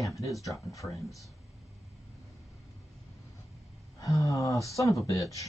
Damn, it is dropping frames. Son of a bitch.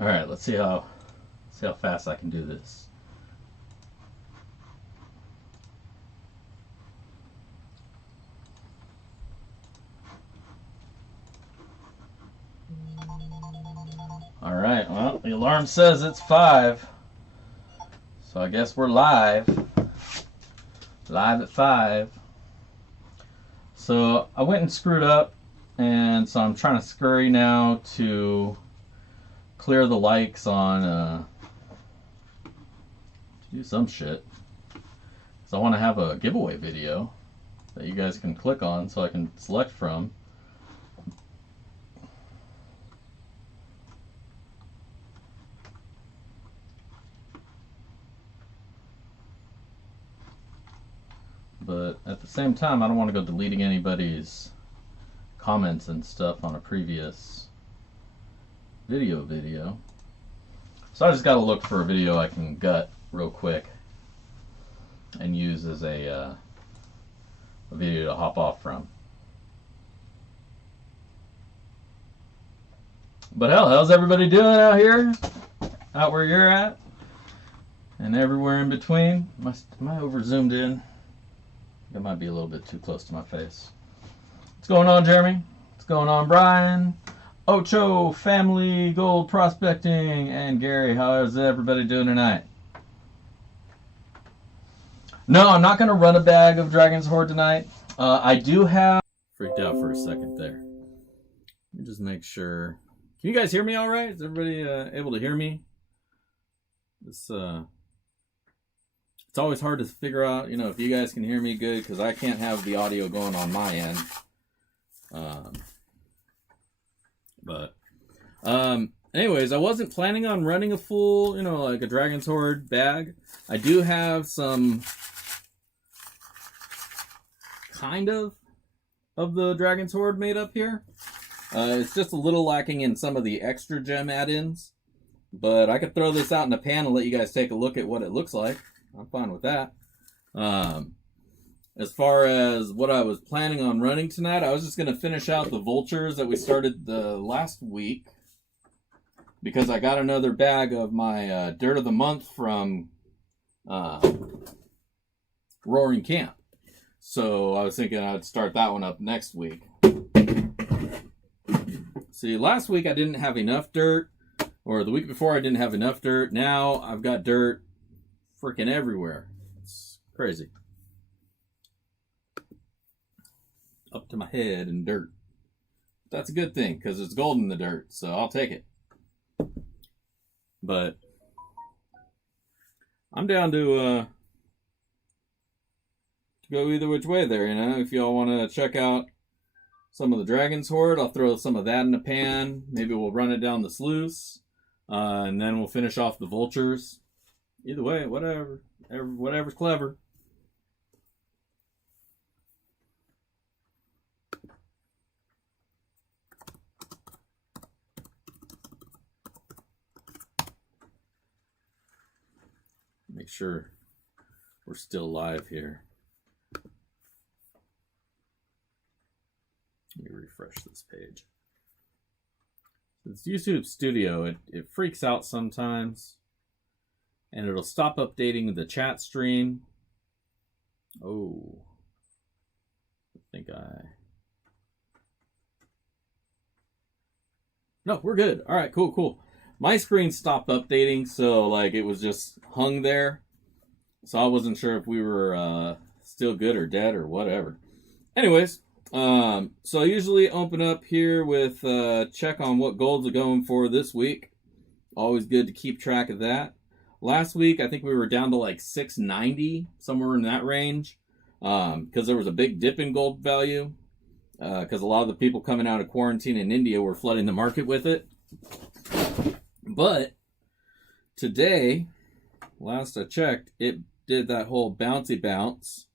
All right, let's see how fast I can do this. All right, well, the alarm says it's 5. So I guess we're live. Live at 5. So I went and screwed up, and so I'm trying to scurry now to clear the likes on do some shit. So I want to have a giveaway video that you guys can click on so I can select from. But at the same time, I don't want to go deleting anybody's comments and stuff on a previous video. So I just got to look for a video I can gut real quick and use as a video to hop off from. But hell, how's everybody doing out here? Out where you're at? And everywhere in between? Am I over zoomed in? It might be a little bit too close to my face. What's going on, Jeremy? What's going on, Brian? Ocho, Family, Gold Prospecting, and Gary. How is everybody doing tonight? No, I'm not going to run a bag of Dragon's Hoard tonight. I do have... Freaked out for a second there. Let me just make sure. Can you guys hear me all right? Is everybody able to hear me? This, it's always hard to figure out, you know, if you guys can hear me good, because I can't have the audio going on my end. Anyways, I wasn't planning on running a full, you know, like a Dragon's Hoard bag. I do have some kind of the Dragon's Hoard made up here. It's just a little lacking in some of the extra gem add-ins. But I could throw this out in a pan and let you guys take a look at what it looks like. I'm fine with that. As far as what I was planning on running tonight, I was just going to finish out the vultures that we started the last week. Because I got another bag of my Dirt of the Month from Roaring Camp. So I was thinking I'd start that one up next week. See, last week I didn't have enough dirt. Or the week before I didn't have enough dirt. Now I've got dirt freaking everywhere. It's crazy. Up to my head in dirt. That's a good thing, because it's gold in the dirt, so I'll take it. But I'm down to go either which way there, you know. If y'all want to check out some of the Dragon's Horde, I'll throw some of that in the pan. Maybe we'll run it down the sluice, and then we'll finish off the vultures. Either way, whatever. Whatever's clever. Make sure we're still live here. Let me refresh this page. It's YouTube Studio. It freaks out sometimes, and it'll stop updating the chat stream. Oh, I think no, we're good. All right, cool. My screen stopped updating, so like it was just hung there. So I wasn't sure if we were still good or dead or whatever. Anyways, so I usually open up here with check on what golds are going for this week. Always good to keep track of that. Last week, I think we were down to like 690, somewhere in that range, because there was a big dip in gold value, because a lot of the people coming out of quarantine in India were flooding the market with it. But today, last I checked, it did that whole bouncy bounce.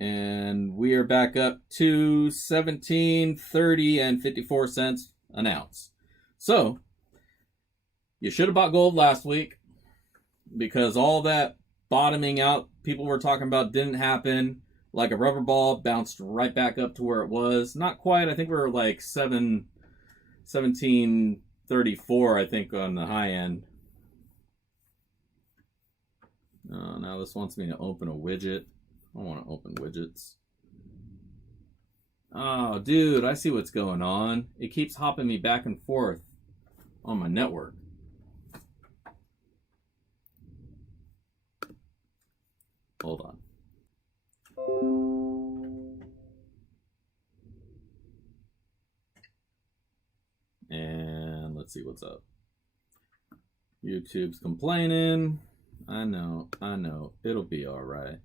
And we are back up to 17.30 and 54 cents an ounce. So, you should have bought gold last week, because all that bottoming out people were talking about didn't happen. Like a rubber ball, bounced right back up to where it was. Not quite. I think we were like 17.34, I think, on the high end. Oh, now this wants me to open a widget. I don't want to open widgets. Oh, dude, I see what's going on. It keeps hopping me back and forth on my network. Hold on. And let's see what's up. YouTube's complaining. I know. It'll be all right.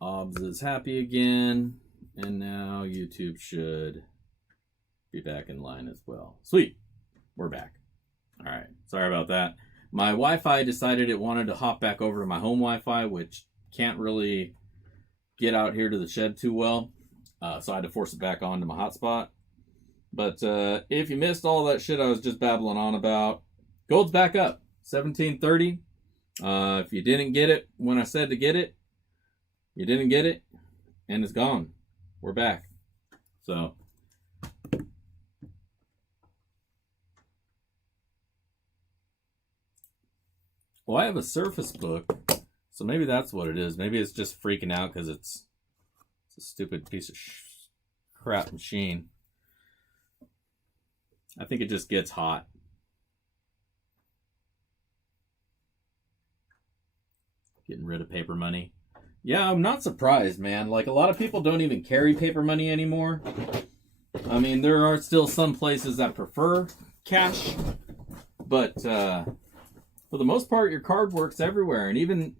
OBS is happy again. And now YouTube should be back in line as well. Sweet. We're back. All right. Sorry about that. My Wi-Fi decided it wanted to hop back over to my home Wi-Fi, which can't really get out here to the shed too well. So I had to force it back onto my hotspot. But if you missed all that shit I was just babbling on about, gold's back up, 17.30. If you didn't get it when I said to get it, you didn't get it, and it's gone. We're back. So, well, I have a Surface Book, so maybe that's what it is. Maybe it's just freaking out because it's a stupid piece of crap machine. I think it just gets hot. Getting rid of paper money. Yeah, I'm not surprised, man. Like, a lot of people don't even carry paper money anymore. I mean, there are still some places that prefer cash, but for the most part, your card works everywhere. And even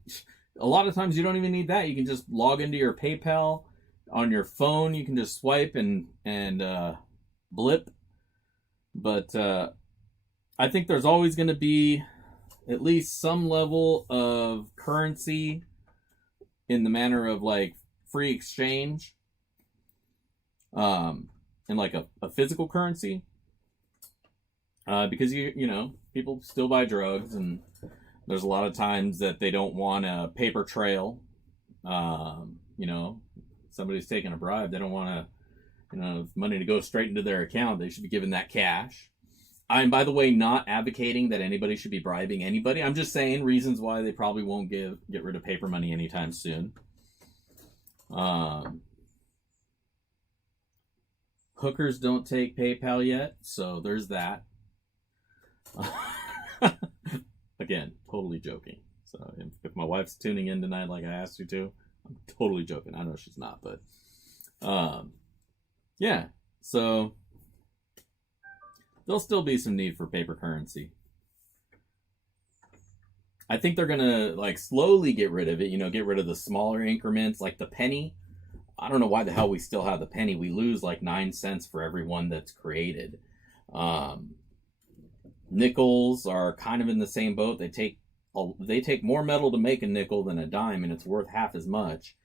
a lot of times you don't even need that. You can just log into your PayPal on your phone. You can just swipe and blip. But I think there's always going to be at least some level of currency in the manner of like free exchange, and like a physical currency, because you know, people still buy drugs, and there's a lot of times that they don't want a paper trail. You know, somebody's taking a bribe, they don't want money to go straight into their account. They should be given that cash. I'm, by the way, not advocating that anybody should be bribing anybody. I'm just saying reasons why they probably won't get rid of paper money anytime soon. Hookers don't take PayPal yet, so there's that. Again, totally joking. So if my wife's tuning in tonight like I asked her to, I'm totally joking. I know she's not, but yeah. So there'll still be some need for paper currency. I think they're gonna like slowly get rid of it. You know, get rid of the smaller increments, like the penny. I don't know why the hell we still have the penny. We lose like 9 cents for every one that's created. Nickels are kind of in the same boat. They take more metal to make a nickel than a dime, and it's worth half as much.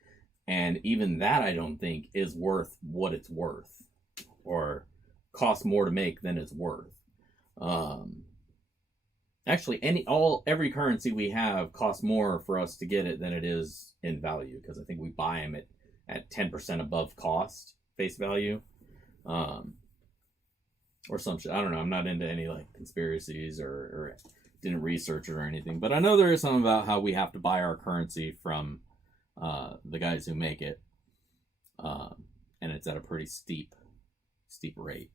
And even that, I don't think, is worth what it's worth, or costs more to make than it's worth. Actually, every currency we have costs more for us to get it than it is in value, because I think we buy them at 10% above cost, face value. Or some shit. I don't know. I'm not into any like conspiracies or didn't research it or anything. But I know there is something about how we have to buy our currency from the guys who make it. And it's at a pretty steep rate.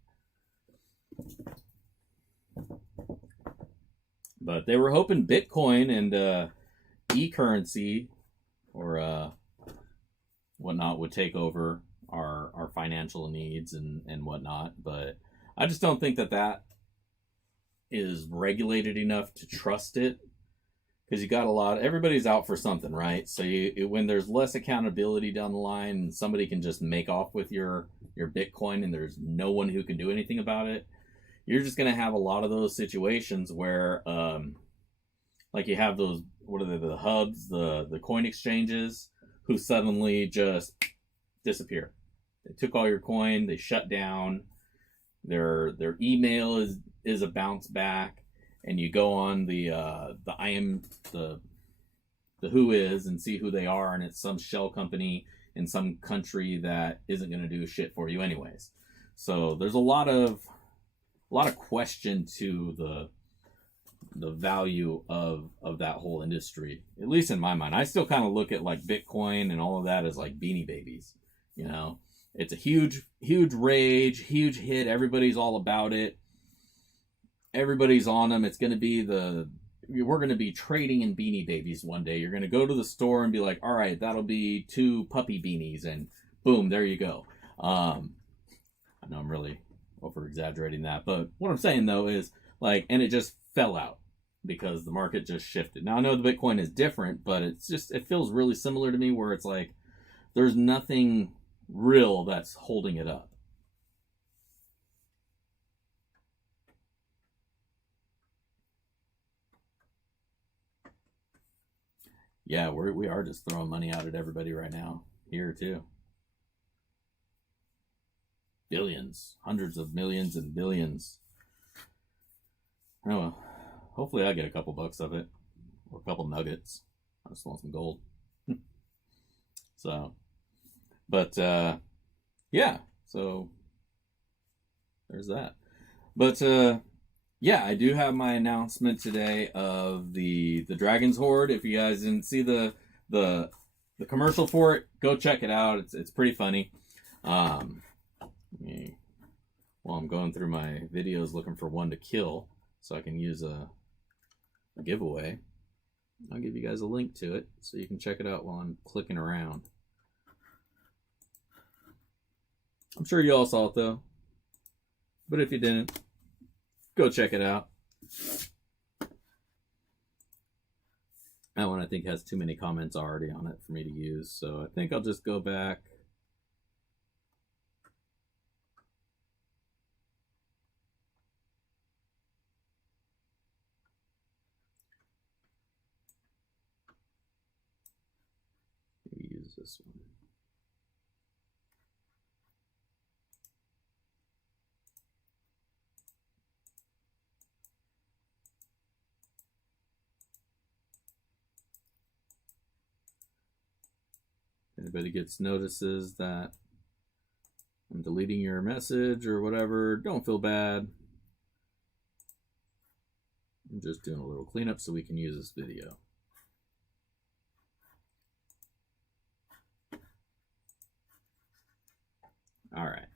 But they were hoping Bitcoin and e-currency or whatnot would take over our financial needs and whatnot. But I just don't think that is regulated enough to trust it, because you got everybody's out for something, right? So when there's less accountability down the line, and somebody can just make off with your Bitcoin and there's no one who can do anything about it, you're just going to have a lot of those situations where like you have those, what are they, the hubs, the coin exchanges, who suddenly just disappear. They took all your coin, they shut down. Their email is a bounce back, and you go on the who is and see who they are, and it's some shell company in some country that isn't going to do shit for you anyways. So there's a lot of question to the value of that whole industry, at least in my mind. I still kind of look at like Bitcoin and all of that as like Beanie Babies, you know. It's a huge rage, huge hit. Everybody's all about it. Everybody's on them. It's going to be we're going to be trading in Beanie Babies one day. You're going to go to the store and be like, all right, that'll be 2 puppy beanies, and boom, there you go. I know I'm really over exaggerating that, but what I'm saying though is like, and it just fell out because the market just shifted. Now I know the Bitcoin is different, but it feels really similar to me, where it's like there's nothing real that's holding it up. Yeah, we are just throwing money out at everybody right now. Here too. Billions, hundreds of millions and billions. Oh well, hopefully I get a couple bucks of it, or a couple nuggets. I just want some gold. So, but yeah, so there's that. But yeah, I do have my announcement today of the Dragon's Hoard. If you guys didn't see the commercial for it, go check it out. It's pretty funny. While I'm going through my videos looking for one to kill, so I can use a giveaway, I'll give you guys a link to it so you can check it out while I'm clicking around. I'm sure you all saw it though, but if you didn't, go check it out. That one I think has too many comments already on it for me to use, so I think I'll just go back. Maybe use this one. Anybody gets notices that I'm deleting your message or whatever, don't feel bad. I'm just doing a little cleanup so we can use this video. All right.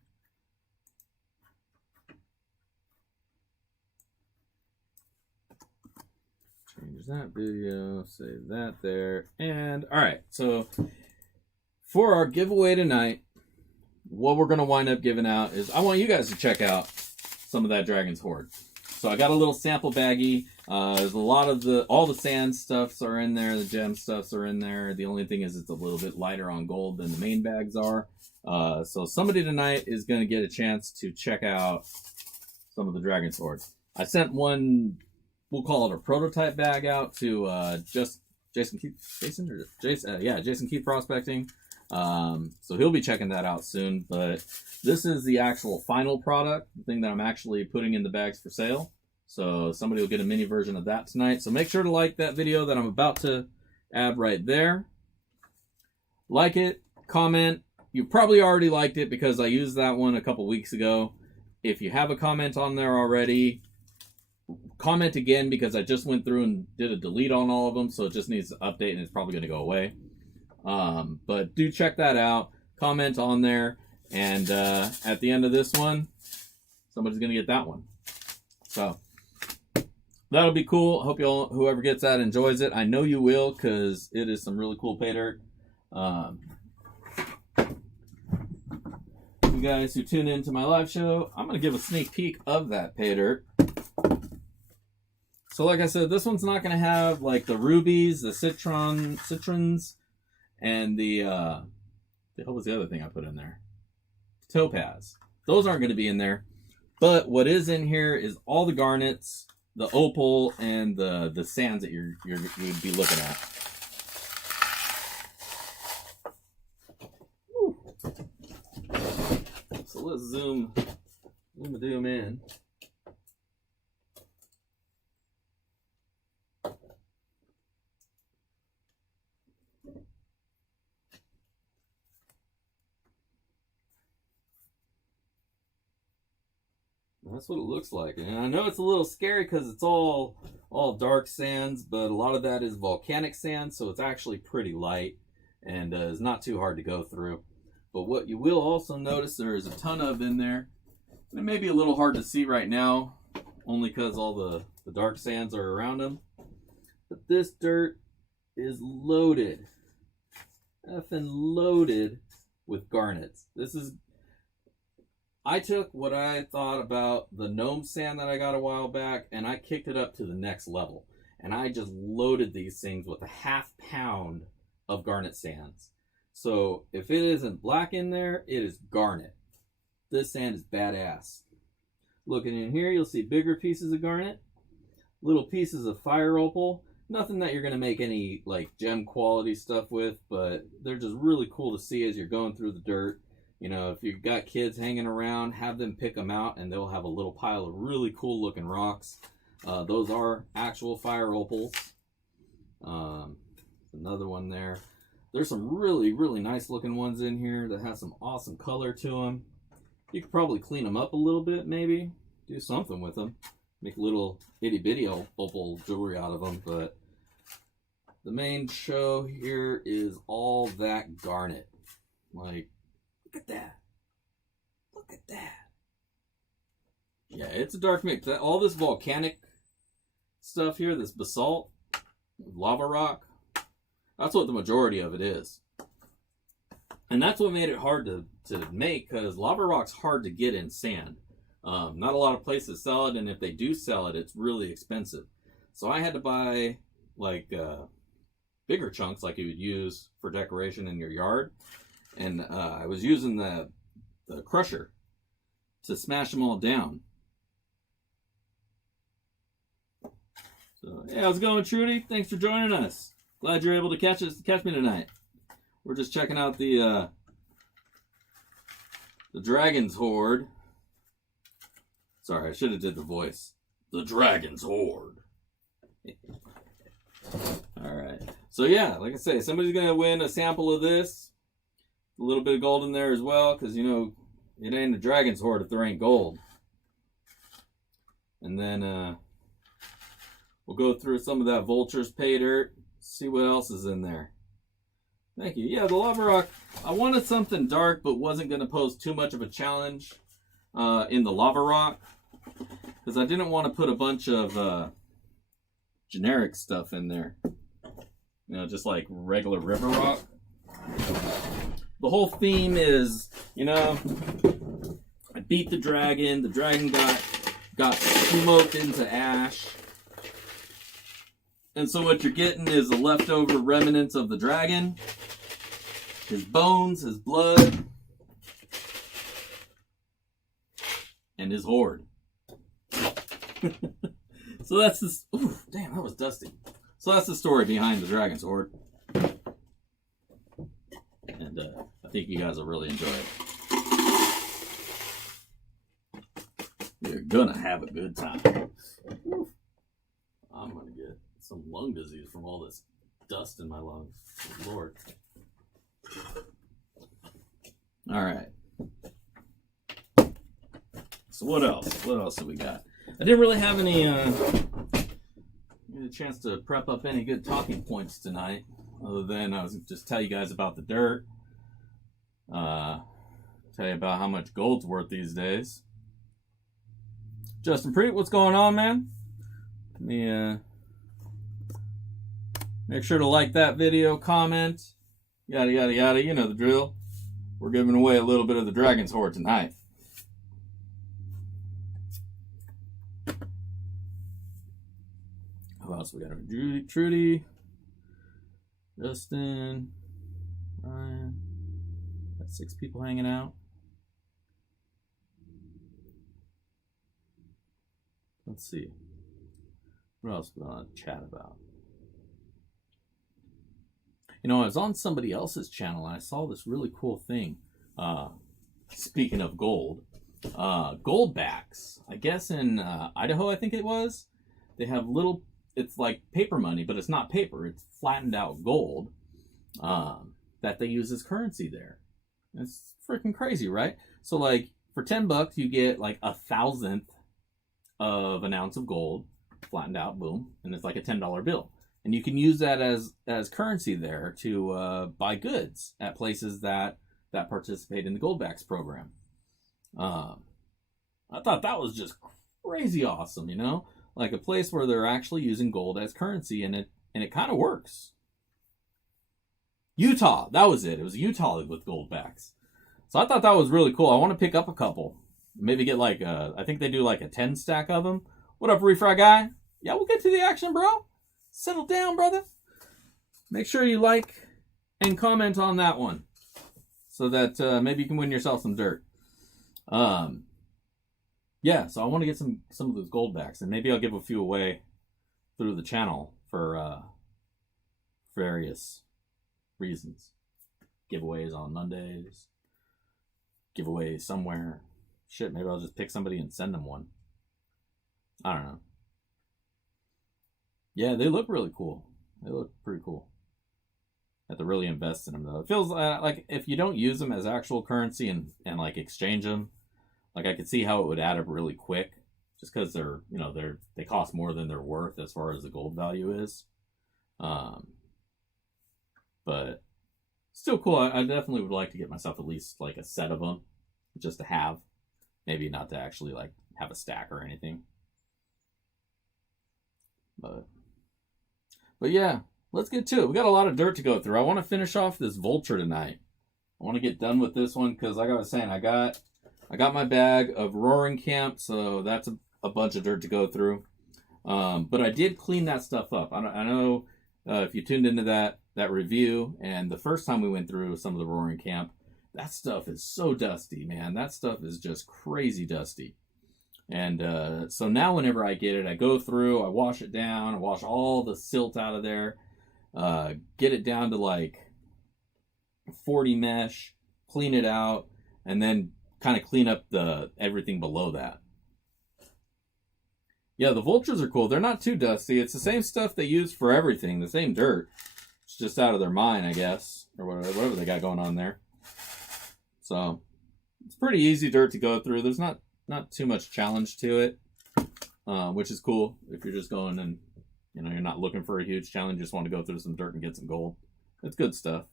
Change that video, save that there, and all right, so for our giveaway tonight, what we're going to wind up giving out is, I want you guys to check out some of that Dragon's Hoard. So I got a little sample baggie. There's a lot of all the sand stuffs are in there. The gem stuffs are in there. The only thing is it's a little bit lighter on gold than the main bags are. So somebody tonight is going to get a chance to check out some of the Dragon's Hoard. I sent one, we'll call it a prototype bag out to Jason Keith Prospecting. So he'll be checking that out soon. But this is the actual final product, the thing that I'm actually putting in the bags for sale. So somebody will get a mini version of that tonight. So make sure to like that video that I'm about to add right there. Like it, comment. You probably already liked it because I used that one a couple weeks ago. If you have a comment on there already, comment again because I just went through and did a delete on all of them. So it just needs to update and it's probably going to go away. But do check that out. Comment on there. And at the end of this one, somebody's going to get that one. So that'll be cool. Hope y'all, whoever gets that, enjoys it. I know you will because it is some really cool pay dirt. You guys who tune into my live show, I'm going to give a sneak peek of that pay dirt. So like I said, this one's not going to have like the rubies, the citrons, and what was the other thing I put in there? Topaz. Those aren't going to be in there. But what is in here is all the garnets, the opal, and the sands that you'd be looking at. Woo. So let's zoom in. That's what it looks like. And I know it's a little scary because it's all dark sands, but a lot of that is volcanic sand, so it's actually pretty light and is not too hard to go through. But what you will also notice there is a ton of in there. And it may be a little hard to see right now, only because all the dark sands are around them. But this dirt is loaded, effing loaded with garnets. I took what I thought about the gnome sand that I got a while back, and I kicked it up to the next level. And I just loaded these things with a ½ pound of garnet sands. So if it isn't black in there, it is garnet. This sand is badass. Looking in here, you'll see bigger pieces of garnet, little pieces of fire opal. Nothing that you're going to make any like gem quality stuff with, but they're just really cool to see as you're going through the dirt. You know, if you've got kids hanging around, have them pick them out and they'll have a little pile of really cool looking rocks. Those are actual fire opals. Another one there. There's some really, really nice looking ones in here that have some awesome color to them. You could probably clean them up a little bit, maybe. Do something with them. Make a little itty bitty opal jewelry out of them. But the main show here is all that garnet. Like, look at that. Look at that. Yeah, it's a dark mix. All this volcanic stuff here, this basalt, lava rock, that's what the majority of it is. And that's what made it hard to make, because lava rock's hard to get in sand. Not a lot of places sell it, and if they do sell it, it's really expensive. So I had to buy like bigger chunks like you would use for decoration in your yard. And I was using the crusher to smash them all down. So, hey, how's it going, Trudy? Thanks for joining us. Glad you're able to catch me tonight. We're just checking out the Dragon's Hoard. Sorry, I should have did the voice. The Dragon's Hoard. All right. So yeah, like I say, somebody's gonna win a sample of this. A little bit of gold in there as well, because you know it ain't a Dragon's Hoard if there ain't gold. And then we'll go through some of that Vulture's pay dirt, see what else is in there. Thank you. Yeah, the lava rock. I wanted something dark, but wasn't going to pose too much of a challenge in the lava rock, because I didn't want to put a bunch of generic stuff in there. You know, just like regular river rock. The whole theme is, you know, I beat the dragon got got smoked into ash. And so what you're getting is the leftover remnants of the dragon, his bones, his blood, and his horde. So that's this. Ooh, damn, that was dusty. So that's the story behind the dragon's horde. And I think you guys will really enjoy it. You're gonna have a good time. I'm gonna get some lung disease from all this dust in my lungs. Oh, Lord. All right. So what else? What else have we got? I didn't really have any a chance to prep up any good talking points tonight, other than I was just tell you guys about the dirt. Tell you about how much gold's worth these days. Justin Preet, what's going on, man? Let me make sure to like that video, comment, yada yada yada. You know the drill. We're giving away a little bit of the Dragon's Horde tonight. Who else we got? Trudy, Justin, Ryan. Got 6 people hanging out. Let's see. What else we want to chat about? You know, I was on somebody else's channel and I saw this really cool thing. Speaking of gold, gold backs. I guess in Idaho, I think it was. They have little. It's like paper money, but it's not paper. It's flattened out gold that they use as currency there. It's freaking crazy, right? So, like, for $10, you get like 1,000th of an ounce of gold, flattened out, boom, and it's like a $10 bill. And you can use that as currency there to buy goods at places that participate in the Goldbacks program. I thought that was just crazy awesome, you know? Like a place where they're actually using gold as currency, and it kind of works. Utah, that was it. It was Utah with Goldbacks. So I thought that was really cool. I want to pick up a couple. Maybe get like I think they do like a 10 stack of them. What up, Refry guy? Yeah, we'll get to the action, bro. Settle down, brother. Make sure you like and comment on that one so that maybe you can win yourself some dirt. Yeah, so I want to get some of those gold backs, and maybe I'll give a few away through the channel for various reasons. Giveaways on Mondays. Giveaways somewhere. Shit, maybe I'll just pick somebody and send them one. I don't know. Yeah, they look really cool. They look pretty cool. Have to really invest in them, though. It feels like if you don't use them as actual currency and like exchange them, like I could see how it would add up really quick, just because they cost more than they're worth as far as the gold value is. But still cool. I definitely would like to get myself at least like a set of them, just to have. Maybe not to actually like have a stack or anything. But yeah, let's get to it. We got a lot of dirt to go through. I want to finish off this vulture tonight. I want to get done with this one because, like I was saying, I got my bag of roaring camp, so that's a bunch of dirt to go through. But I did clean that stuff up. I know if you tuned into that review, and the first time we went through some of the roaring camp, that stuff is so dusty, man. That stuff is just crazy dusty. And so now whenever I get it, I go through, I wash it down, I wash all the silt out of there, get it down to like 40 mesh, clean it out, and then kind of clean up everything below that. Yeah, the vultures are cool. They're not too dusty. It's the same stuff they use for everything, the same dirt. It's just out of their mind, I guess, or whatever they got going on there. So it's pretty easy dirt to go through. There's not too much challenge to it, which is cool if you're just going and you're not looking for a huge challenge. You just want to go through some dirt and get some gold. It's good stuff.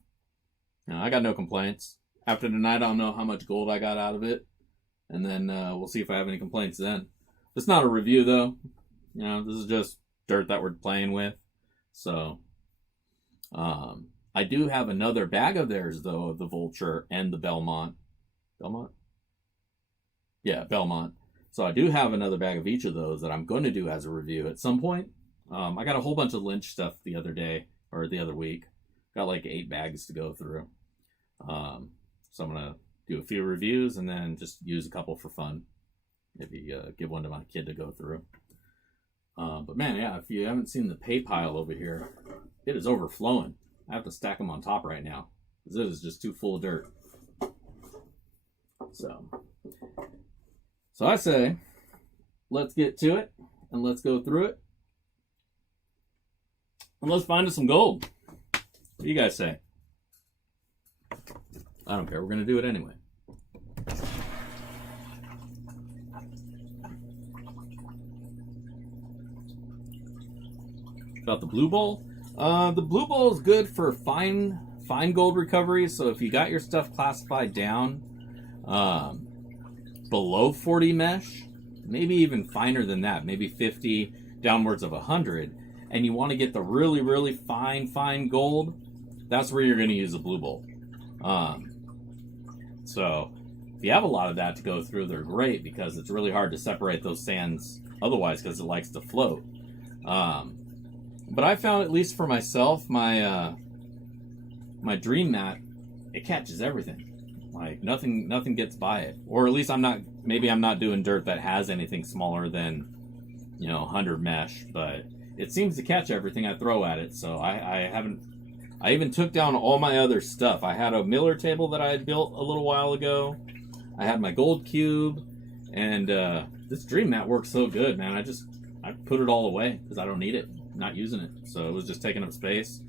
I got no complaints. After tonight, I'll know how much gold I got out of it, and then we'll see if I have any complaints then. It's not a review though. This is just dirt that we're playing with. So I do have another bag of theirs though, of the Vulture and the Belmont. Belmont? Yeah, Belmont. So I do have another bag of each of those that I'm going to do as a review at some point. I got a whole bunch of Lynch stuff the other day, or the other week. Got like 8 bags to go through. So I'm going to do a few reviews and then just use a couple for fun. Maybe give one to my kid to go through. But man, yeah, if you haven't seen the pay pile over here, it is overflowing. I have to stack them on top right now because it is just too full of dirt. So I say, let's get to it and let's go through it. And let's find us some gold. What do you guys say? I don't care. We're going to do it anyway. About the blue bowl. The blue bowl is good for fine gold recovery. So if you got your stuff classified down below 40 mesh, maybe even finer than that, maybe 50 downwards of 100, and you want to get the really, really fine gold, that's where you're going to use a blue bowl. So if you have a lot of that to go through, they're great because it's really hard to separate those sands otherwise because it likes to float. But I found, at least for myself, my dream mat, it catches everything. Like nothing gets by it, or at least I'm not doing dirt that has anything smaller than 100 mesh, but it seems to catch everything I throw at it. So I even took down all my other stuff. I had a Miller table that I had built a little while ago. I had my gold cube, and this dream mat works so good, man. I put it all away because I don't need it. I'm not using it, so it was just taking up space.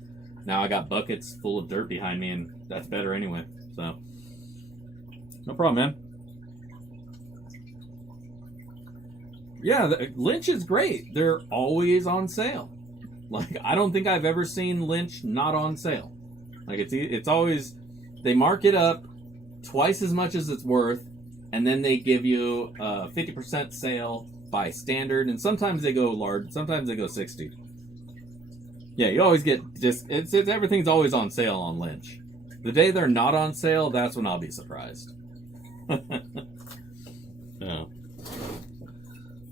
Now I got buckets full of dirt behind me, and that's better anyway. So no problem, man. Yeah, Lynch is great. They're always on sale. Like, I don't think I've ever seen Lynch not on sale. Like, it's always, they mark it up twice as much as it's worth, and then they give you a 50% sale by standard, and sometimes they go large, sometimes they go 60. Yeah, you always get everything's always on sale on Lynch. The day they're not on sale, that's when I'll be surprised. Yeah.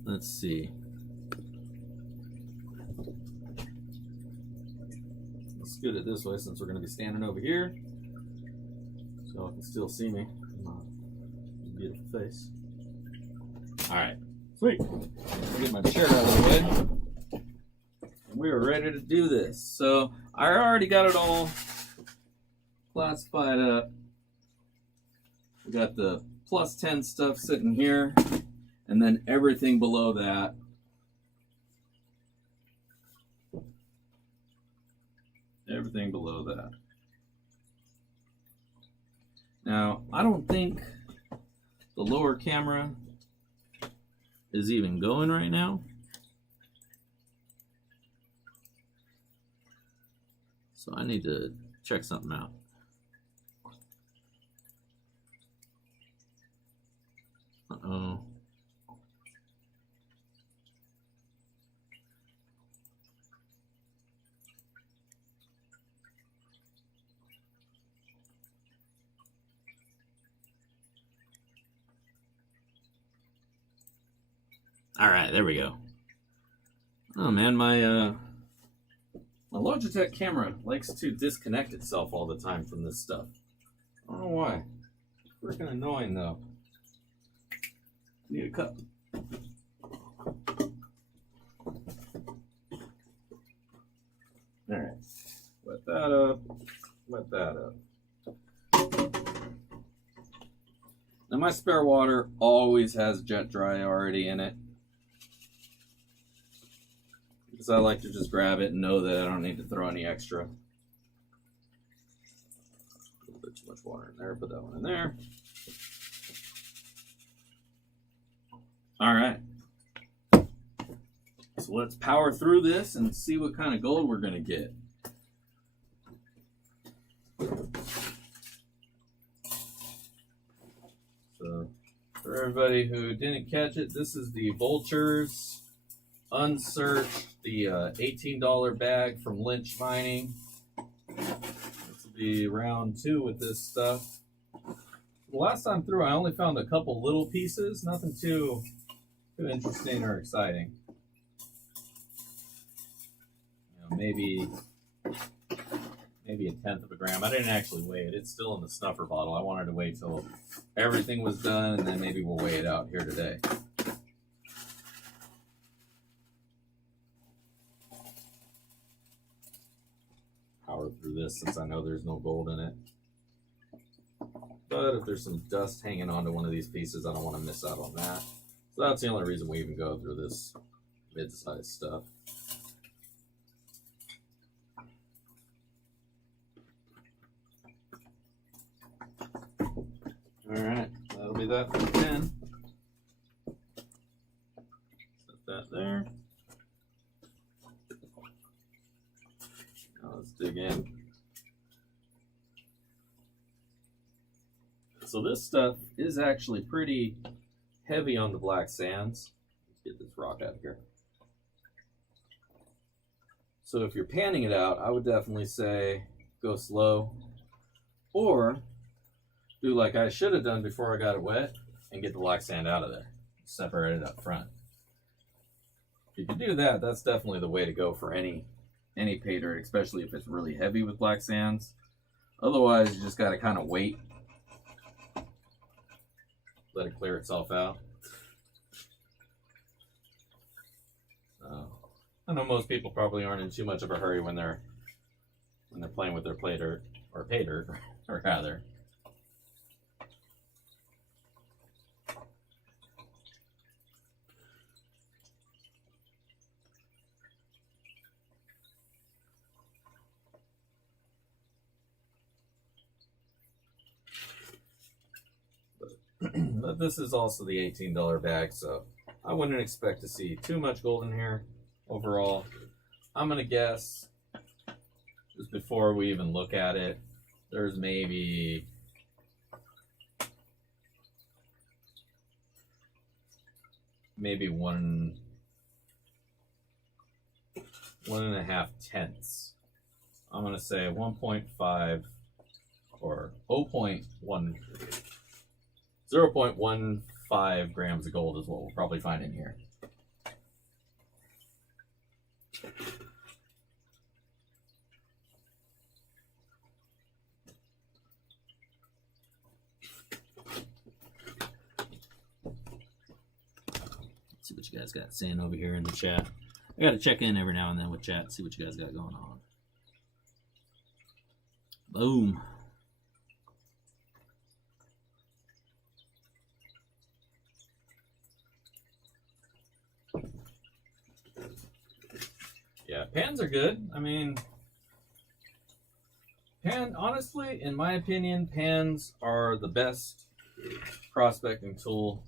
Let's see. Let's scoot it this way since we're going to be standing over here, so I can still see me. My beautiful face. All right, sweet. I'll get my chair out of the way. We are ready to do this. So I already got it all classified up. We got the plus 10 stuff sitting here, and then everything below that. Everything below that. Now, I don't think the lower camera is even going right now. So I need to check something out. Uh-oh. All right, there we go. Oh man, my Logitech camera likes to disconnect itself all the time from this stuff. I don't know why. Freaking annoying though. Need a cup. Alright. Wet that up. Wet that up. Now my spare water always has jet dry already in it, because I like to just grab it and know that I don't need to throw any extra. A little bit too much water in there. Put that one in there. All right. So let's power through this and see what kind of gold we're going to get. So for everybody who didn't catch it, this is the Vultures Unsearched, the $18 bag from Lynch Mining. This will be round 2 with this stuff. The last time through, I only found a couple little pieces, nothing too too interesting or exciting. Maybe a tenth of a gram. I didn't actually weigh it. It's still in the snuffer bottle. I wanted to wait till everything was done, and then maybe we'll weigh it out here today. Power through this since I know there's no gold in it. But if there's some dust hanging onto one of these pieces, I don't want to miss out on that. So that's the only reason we even go through this mid-sized stuff. Alright, that'll be that for 10. Set that there. Now let's dig in. So this stuff is actually pretty heavy on the black sands. Let's get this rock out of here. So if you're panning it out, I would definitely say go slow, or do like I should have done before I got it wet and get the black sand out of there. Separate it up front. If you can do that, that's definitely the way to go for any pay dirt, especially if it's really heavy with black sands. Otherwise, you just got to kind of wait. Let it clear itself out. I know most people probably aren't in too much of a hurry when they're playing with their play dirt or pay dirt, or rather. But this is also the $18 bag, so I wouldn't expect to see too much gold in here overall. I'm gonna guess, just before we even look at it, there's maybe one and a half tenths. I'm gonna say 1.5 or 0.15 grams of gold is what we'll probably find in here. Let's see what you guys got saying over here in the chat. I gotta check in every now and then with chat, see what you guys got going on. Boom. Yeah, pans are good. I mean, honestly, in my opinion, pans are the best prospecting tool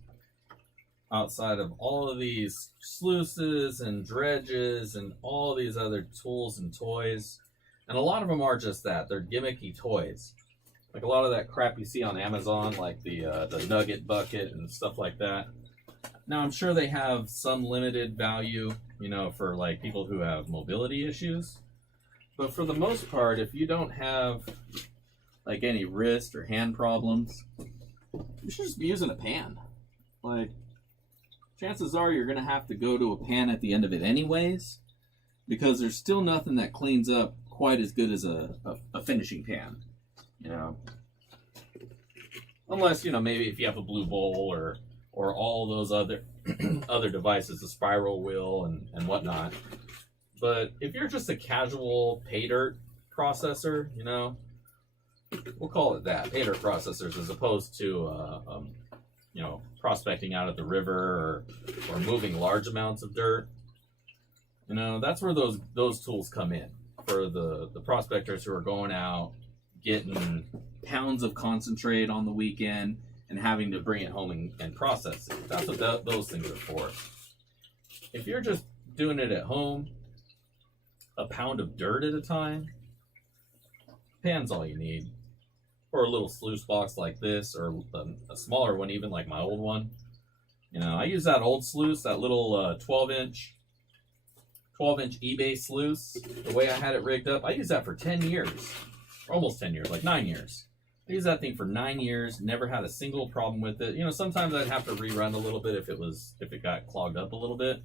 outside of all of these sluices and dredges and all these other tools and toys. And a lot of them are just that. They're gimmicky toys. Like a lot of that crap you see on Amazon, like the nugget bucket and stuff like that. Now, I'm sure they have some limited value, you know, for like people who have mobility issues. But for the most part, if you don't have like any wrist or hand problems, you should just be using a pan. Like, chances are you're going to have to go to a pan at the end of it anyways, because there's still nothing that cleans up quite as good as a finishing pan, you know. Unless, you know, maybe if you have a blue bowl or all those other other devices, the spiral wheel and whatnot. But if you're just a casual pay dirt processor, you know, we'll call it that, pay dirt processors, as opposed to you know, prospecting out at the river or moving large amounts of dirt. You know, that's where those tools come in for the prospectors who are going out, getting pounds of concentrate on the weekend and having to bring it home and process it. That's what those things are for. If you're just doing it at home, a pound of dirt at a time, pan's all you need. Or a little sluice box like this, or a smaller one, even like my old one. You know, I use that old sluice, that little 12-inch eBay sluice. The way I had it rigged up, I used that for 10 years, or almost 10 years, like 9 years. I used that thing for 9 years, never had a single problem with it. You know, sometimes I'd have to rerun a little bit if it got clogged up a little bit.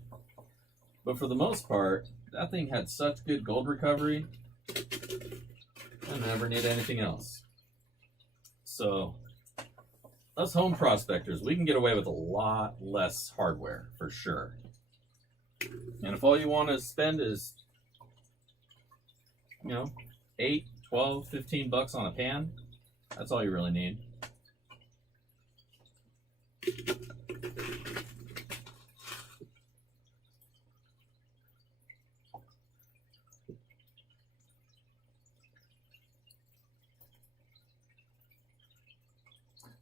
But for the most part, that thing had such good gold recovery, I never need anything else. So, us home prospectors, we can get away with a lot less hardware, for sure. And if all you want to spend is, you know, 8, 12, 15 bucks on a pan, that's all you really need.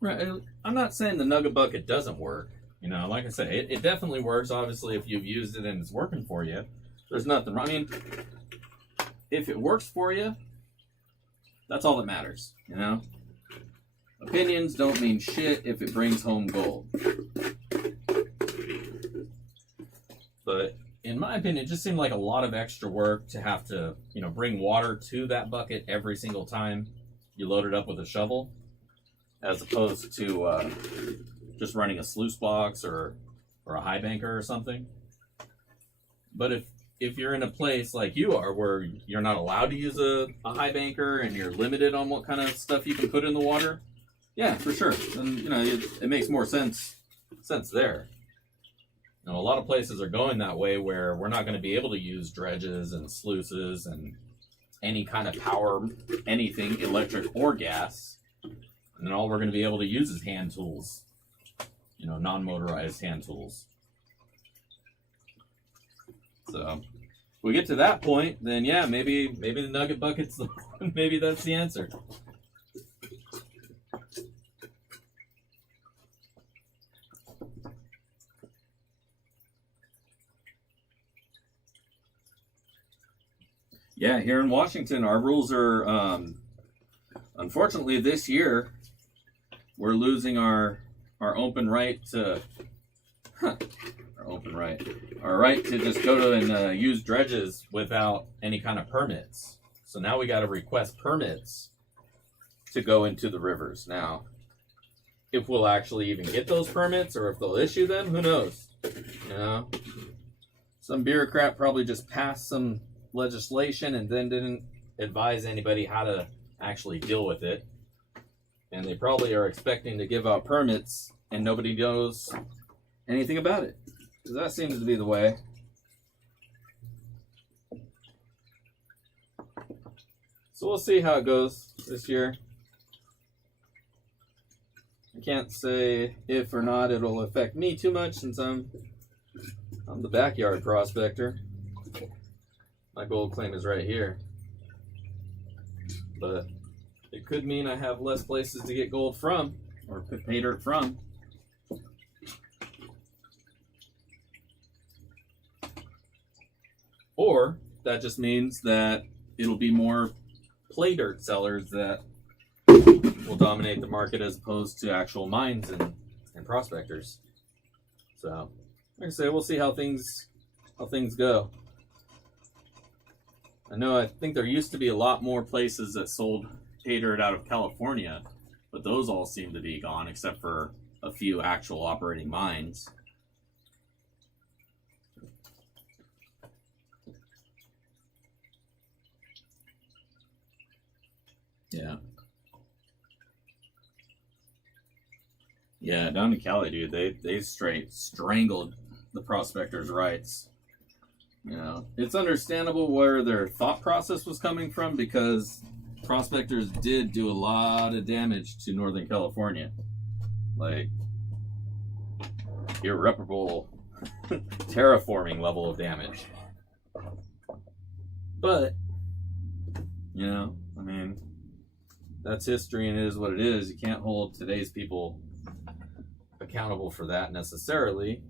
Right. I'm not saying the nugget bucket doesn't work. You know, like I say, it definitely works. Obviously, if you've used it and it's working for you, there's nothing wrong. I mean, if it works for you, that's all that matters, you know? Opinions don't mean shit if it brings home gold. But in my opinion, it just seemed like a lot of extra work to have to, you know, bring water to that bucket every single time you load it up with a shovel, as opposed to just running a sluice box or a high banker or something. But if you're in a place like you are where you're not allowed to use a high banker and you're limited on what kind of stuff you can put in the water, yeah, for sure. And you know, it makes more sense there. You know, a lot of places are going that way where we're not going to be able to use dredges and sluices and any kind of power, anything, electric or gas. And then all we're going to be able to use is hand tools. You know, non-motorized hand tools. So, if we get to that point, then yeah, maybe the nugget bucket's maybe that's the answer. Yeah, here in Washington, our rules are, unfortunately, this year we're losing our open right to our right to just go to and use dredges without any kind of permits. So now we got to request permits to go into the rivers. Now, if we'll actually even get those permits or if they'll issue them, who knows? You know, some bureaucrat probably just passed some legislation and then didn't advise anybody how to actually deal with it. And they probably are expecting to give out permits and nobody knows anything about it. Because that seems to be the way. So we'll see how it goes this year. I can't say if or not it'll affect me too much since I'm the backyard prospector. My gold claim is right here. But it could mean I have less places to get gold from or pay dirt from. Or that just means that it'll be more play dirt sellers that will dominate the market as opposed to actual mines and prospectors. So, like I say, we'll see how things go. I think there used to be a lot more places that sold pay dirt out of California, but those all seem to be gone except for a few actual operating mines. Yeah. Yeah, down in Cali, dude, they straight strangled the prospectors' rights. You know, it's understandable where their thought process was coming from because prospectors did do a lot of damage to Northern California. Like, irreparable terraforming level of damage. But, you know, I mean, that's history and it is what it is. You can't hold today's people accountable for that necessarily,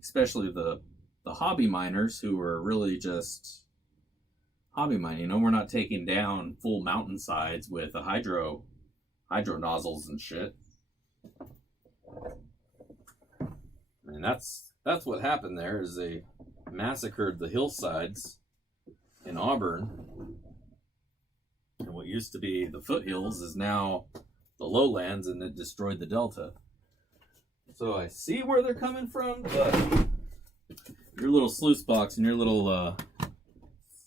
especially the hobby miners who are really just hobby mining. You know, we're not taking down full mountainsides with a hydro nozzles and shit. I mean, that's what happened there is they massacred the hillsides in Auburn. And what used to be the foothills is now the lowlands and it destroyed the delta. So I see where they're coming from, but your little sluice box and your little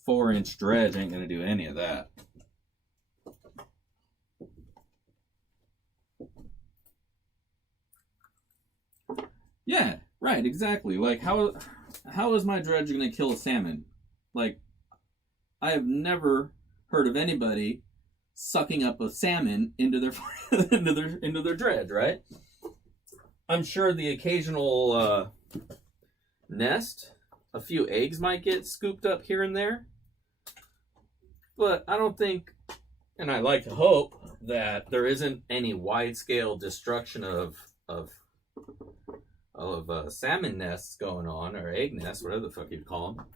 4-inch dredge ain't gonna do any of that. Yeah, right, exactly. Like how is my dredge gonna kill a salmon? Like, I have never heard of anybody sucking up a salmon into their into their dredge, right? I'm sure the occasional nest, a few eggs might get scooped up here and there, but I don't think, and I like to hope that there isn't any wide-scale destruction of salmon nests going on, or egg nests, whatever the fuck you'd call them.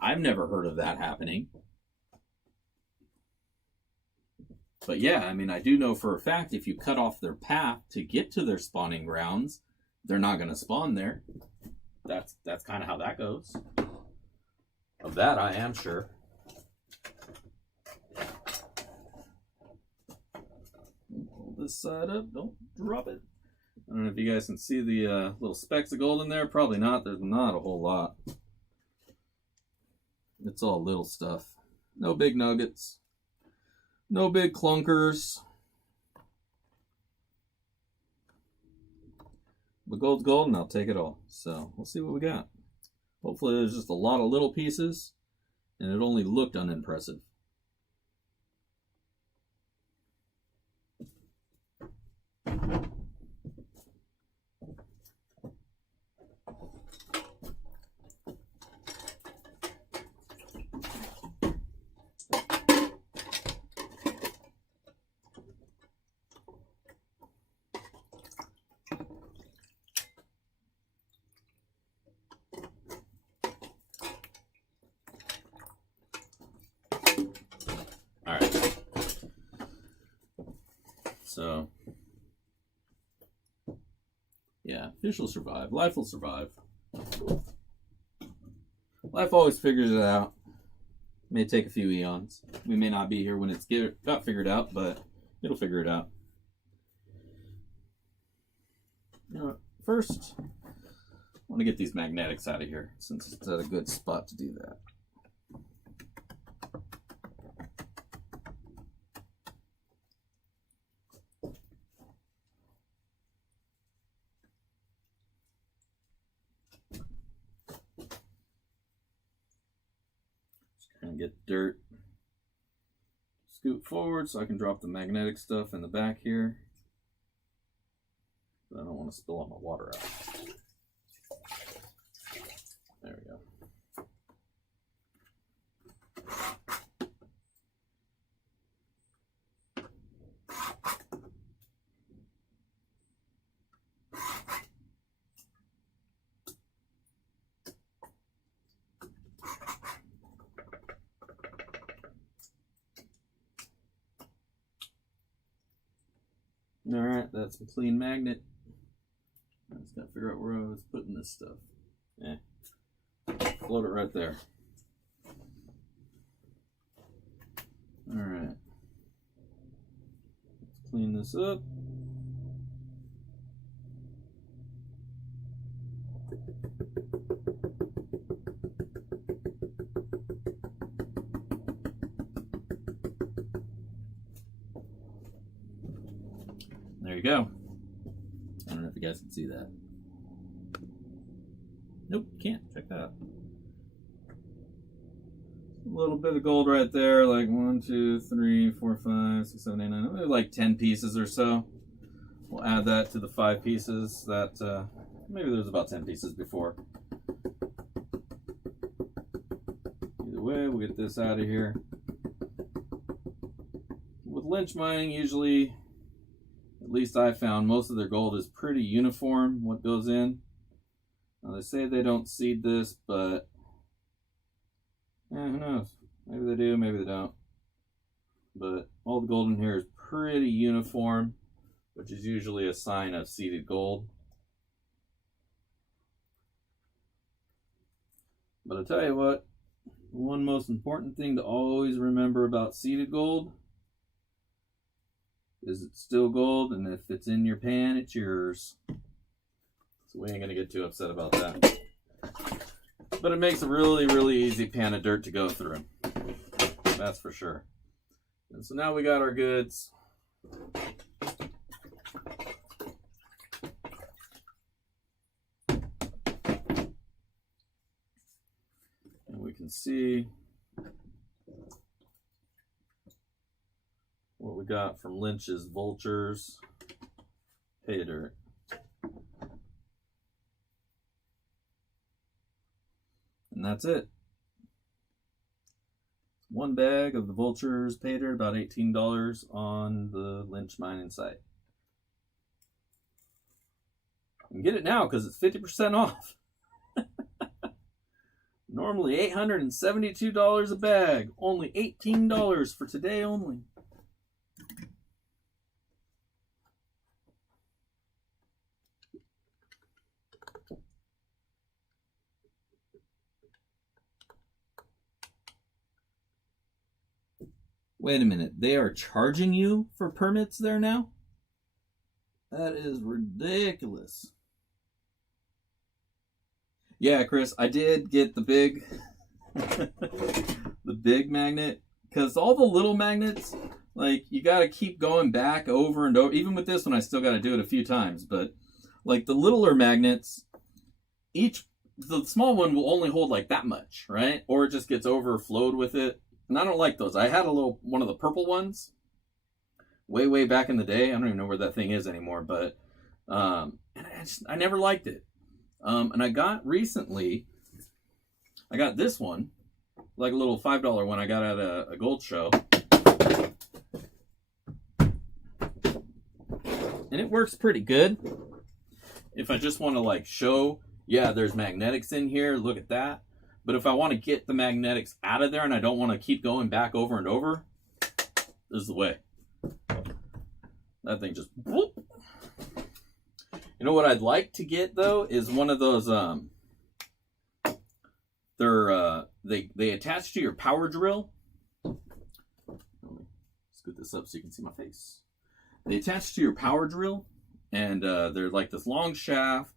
I've never heard of that happening. But yeah, I mean, I do know for a fact if you cut off their path to get to their spawning grounds, they're not going to spawn there. That's kind of how that goes. Of that, I am sure. Pull this side up. Don't drop it. I don't know if you guys can see the little specks of gold in there. Probably not. There's not a whole lot. It's all little stuff. No big nuggets. No big clunkers. But gold's gold, and I'll take it all. So we'll see what we got. Hopefully there's just a lot of little pieces, and it only looked unimpressive. Alright. So, yeah, fish will survive. Life will survive. Life always figures it out. May take a few eons. We may not be here when it's got figured out, but it'll figure it out. You know what? First, I want to get these magnetics out of here, since it's at a good spot to do that. And get dirt, scoot forward so I can drop the magnetic stuff in the back here, but I don't want to spill all my water out. There we go. Alright, that's a clean magnet. I just gotta figure out where I was putting this stuff. Float it right there. Alright. Let's clean this up. There you go. I don't know if you guys can see that. Nope, can't. Check that out. A little bit of gold right there, like 1, 2, 3, 4, 5, 6, 7, 8, 9, like 10 pieces or so. We'll add that to the 5 pieces that, maybe there's about 10 pieces before. Either way, we'll get this out of here. With lynch mining, usually, at least I found, most of their gold is pretty uniform, what goes in. Now, they say they don't seed this, but who knows? Maybe they do, maybe they don't. But all the gold in here is pretty uniform, which is usually a sign of seeded gold. But I'll tell you what, one most important thing to always remember about seeded gold Is it still gold? And if it's in your pan, it's yours. So we ain't gonna get too upset about that. But it makes a really, really easy pan of dirt to go through. That's for sure. And so now we got our goods. And we can see what we got from Lynch's Vultures Pay Dirt. And that's it. One bag of the Vultures Pay Dirt, about $18 on the Lynch mining site. You can get it now because it's 50% off. Normally $872 a bag. Only $18 for today only. Wait a minute. They are charging you for permits there now? That is ridiculous. Yeah, Chris, I did get the big the big magnet, because all the little magnets, like, you got to keep going back over and over. Even with this one, I still got to do it a few times, but like the littler magnets, the small one will only hold like that much, right? Or it just gets overflowed with it. And I don't like those. I had one of the purple ones way back in the day. I don't even know where that thing is anymore, but and I never liked it. And I got this one, like a little $5 one I got at a gold show. And it works pretty good. If I just want to like show, yeah, there's magnetics in here, look at that. But if I want to get the magnetics out of there and I don't want to keep going back over and over, this is the way. That thing just whoop. You know what I'd like to get though is one of those they attach to your power drill. Let me scoot this up so you can see my face. They attach to your power drill, and they're like this long shaft,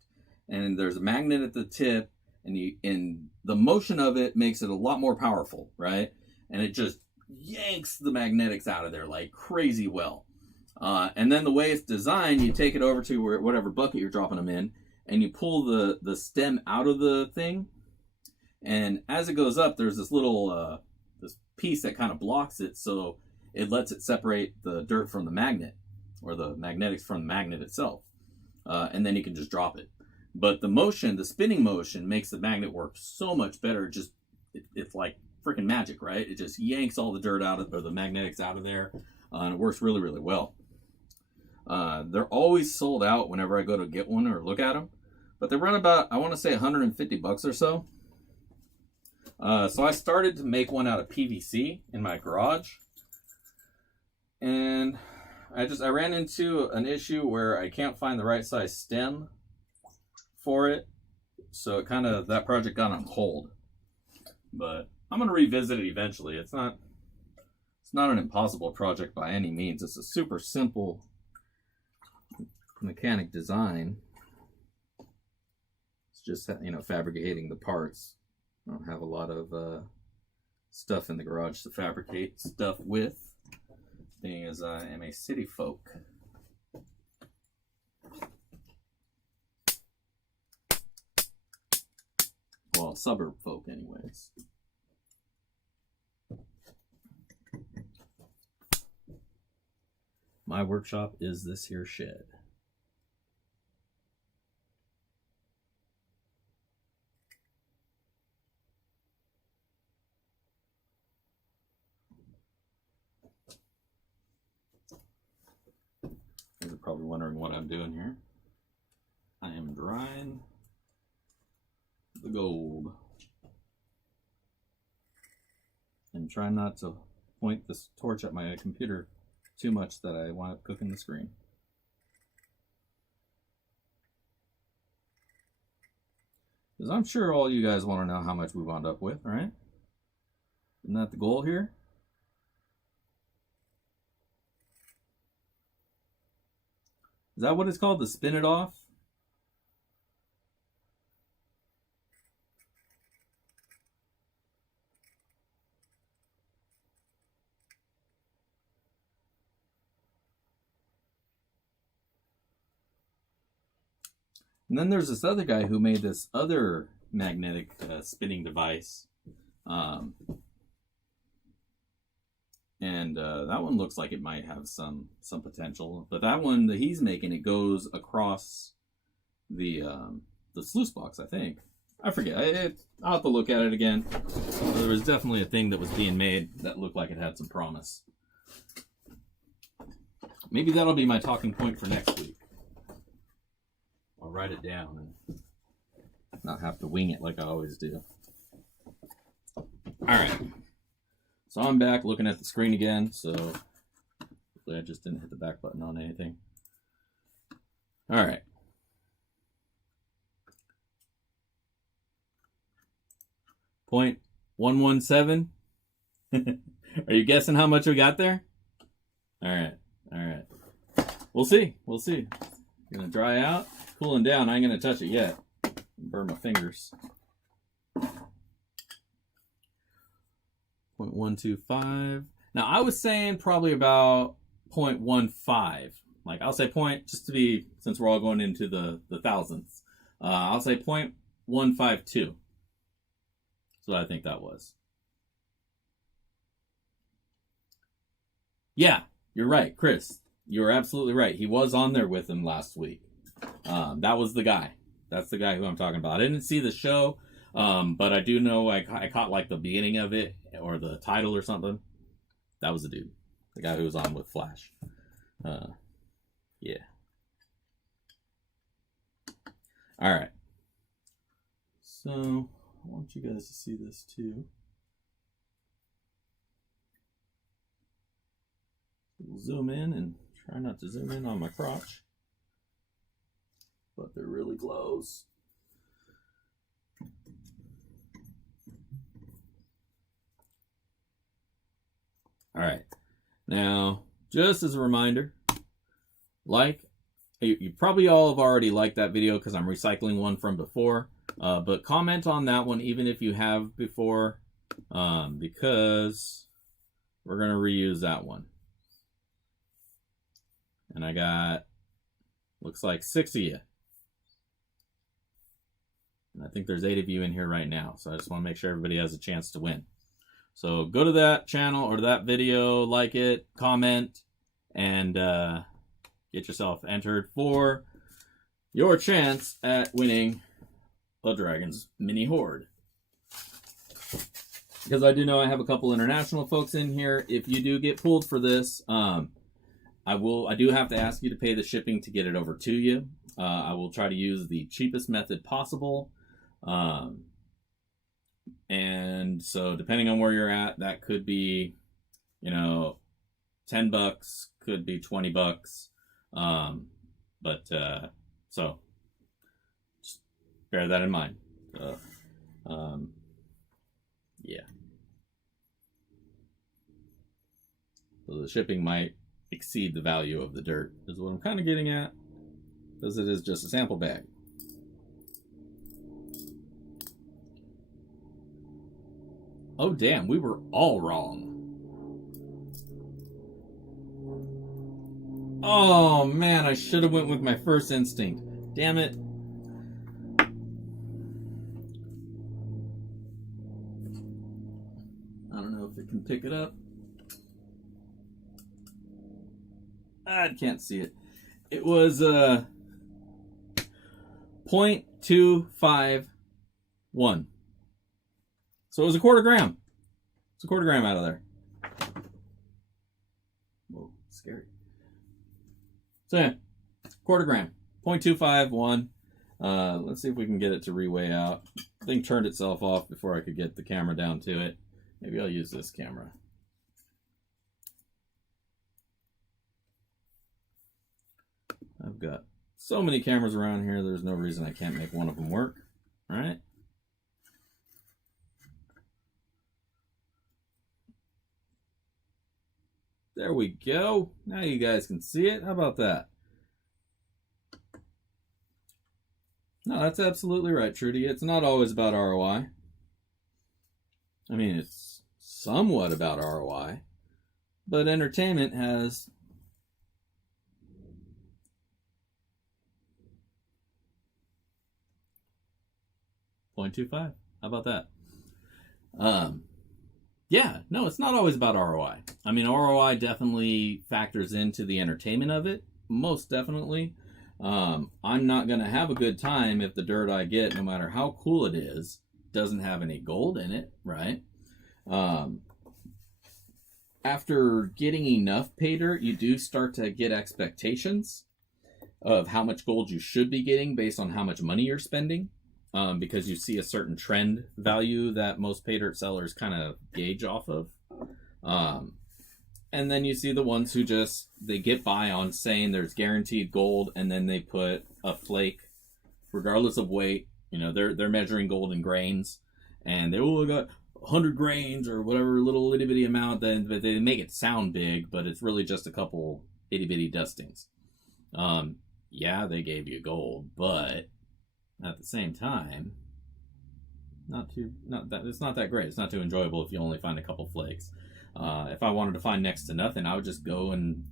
and there's a magnet at the tip, and the motion of it makes it a lot more powerful, right? And it just yanks the magnetics out of there like crazy well. And then the way it's designed, you take it over to whatever bucket you're dropping them in, and you pull the stem out of the thing. And as it goes up, there's this little this piece that kind of blocks it, so it lets it separate the dirt from the magnet, or the magnetics from the magnet itself. And then you can just drop it. But the spinning motion makes the magnet work so much better. It's like freaking magic, right? It just yanks all the dirt out of, or the magnetics out of there. And it works really, really well. They're always sold out whenever I go to get one or look at them. But they run about, I want to say $150 or so. So I started to make one out of PVC in my garage. And I ran into an issue where I can't find the right size stem for it. So that project got on hold. But I'm going to revisit it eventually. It's not an impossible project by any means. It's a super simple mechanic design. It's just, fabricating the parts. I don't have a lot of stuff in the garage to fabricate stuff with, being as I am a city folk. Well, suburb folk anyways. My workshop is this here shed. You're probably wondering what I'm doing here. I am drying the gold. And trying not to point this torch at my computer too much that I wind up cooking the screen. Because I'm sure all you guys want to know how much we wound up with, right? Isn't that the goal here? Is that what it's called? The spin it off? And then there's this other guy who made this other magnetic spinning device. And that one looks like it might have some potential. But that one that he's making, it goes across the sluice box, I think. I forget. I'll have to look at it again. But there was definitely a thing that was being made that looked like it had some promise. Maybe that'll be my talking point for next week. I'll write it down and not have to wing it like I always do. All right. So I'm back looking at the screen again. So hopefully I just didn't hit the back button on anything. All right. .117. Are you guessing how much we got there? All right. All right. We'll see. We'll see. Gonna dry out. Cooling down. I ain't gonna touch it yet. Burn my fingers. 0.125. Now I was saying probably about 0.15. Like I'll say point, just to be, since we're all going into the thousandths. I'll say 0.152. So I think that was. Yeah, you're right, Chris. You're absolutely right. He was on there with him last week. That was the guy. That's the guy who I'm talking about. I didn't see the show, but I do know I caught like the beginning of it or the title or something. That was the dude. The guy who was on with Flash. Yeah. All right. So I want you guys to see this too. We'll zoom in and try not to zoom in on my crotch. But they're really close. All right. Now, just as a reminder, you probably all have already liked that video because I'm recycling one from before. But comment on that one even if you have before, because we're going to reuse that one. And I got, looks like 6 of you. And I think there's 8 of you in here right now. So I just want to make sure everybody has a chance to win. So go to that channel or that video, like it, comment, and get yourself entered for your chance at winning a Dragon's Mini Horde. Because I do know I have a couple international folks in here. If you do get pulled for this, I do have to ask you to pay the shipping to get it over to you. I will try to use the cheapest method possible. And so depending on where you're at, that could be, $10, could be $20. So just bear that in mind. Yeah. So the shipping might exceed the value of the dirt, is what I'm kind of getting at, because it is just a sample bag. Oh, damn, we were all wrong. Oh, man, I should have went with my first instinct. Damn it. I don't know if it can pick it up. I can't see it. It was 0.251. So it was a quarter gram. It's a quarter gram out of there. Whoa, scary. So yeah, quarter gram, 0.251. Let's see if we can get it to reweigh out. The thing turned itself off before I could get the camera down to it. Maybe I'll use this camera. I've got so many cameras around here, there's no reason I can't make one of them work. All right. There we go. Now you guys can see it. How about that? No, that's absolutely right, Trudy. It's not always about ROI. I mean, it's somewhat about ROI, but entertainment has 0.25. How about that? Yeah, no, it's not always about ROI. I mean, ROI definitely factors into the entertainment of it, most definitely. I'm not going to have a good time if the dirt I get, no matter how cool it is, doesn't have any gold in it, right? Um, After getting enough pay dirt, you do start to get expectations of how much gold you should be getting based on how much money you're spending. Because you see a certain trend value that most pay dirt sellers kind of gauge off of. And then you see the ones who just, they get by on saying there's guaranteed gold, and then they put a flake, regardless of weight. You know, they're measuring gold in grains, and they got 100 grains or whatever little itty bitty amount. Then they make it sound big, but it's really just a couple itty bitty dustings. Yeah, they gave you gold, but at the same time, it's not that great. It's not too enjoyable if you only find a couple flakes. If I wanted to find next to nothing, I would just go and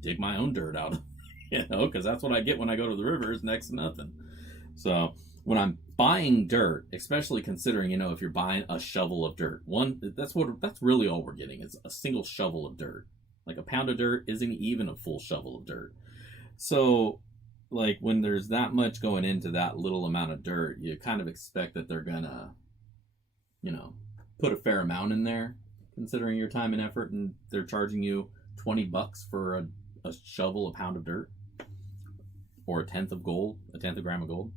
dig my own dirt out, because that's what I get when I go to the river, is next to nothing. So when I'm buying dirt, especially considering, if you're buying a shovel of dirt, that's really all we're getting, is a single shovel of dirt. Like a pound of dirt isn't even a full shovel of dirt. So, like, when there's that much going into that little amount of dirt, you kind of expect that they're gonna, put a fair amount in there, considering your time and effort, and they're charging you $20 for a shovel, a pound of dirt, or a tenth of a gram of gold.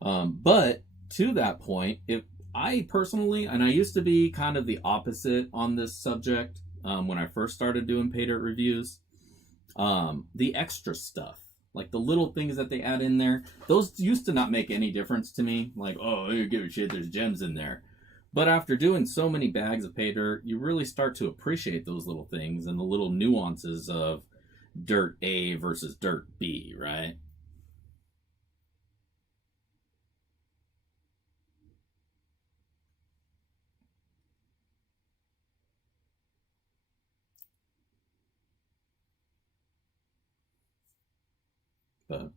But to that point, if I personally, and I used to be kind of the opposite on this subject when I first started doing pay dirt reviews, the extra stuff, like the little things that they add in there, those used to not make any difference to me. Like, oh, you give a shit, there's gems in there. But after doing so many bags of pay dirt, you really start to appreciate those little things and the little nuances of dirt A versus dirt B, right? But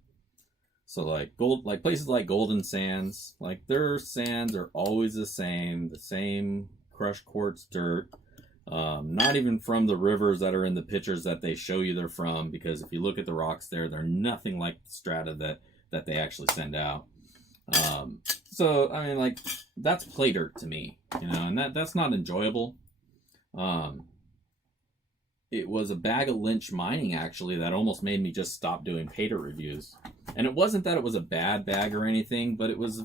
so like places like Golden Sands, like their sands are always the same crushed quartz dirt. Not even from the rivers that are in the pictures that they show you they're from, because if you look at the rocks there, they're nothing like the strata that they actually send out. So I mean, like, that's play dirt to me, and that's not enjoyable. It was a bag of Lynch mining, actually, that almost made me just stop doing pay dirt reviews. And it wasn't that it was a bad bag or anything, but it was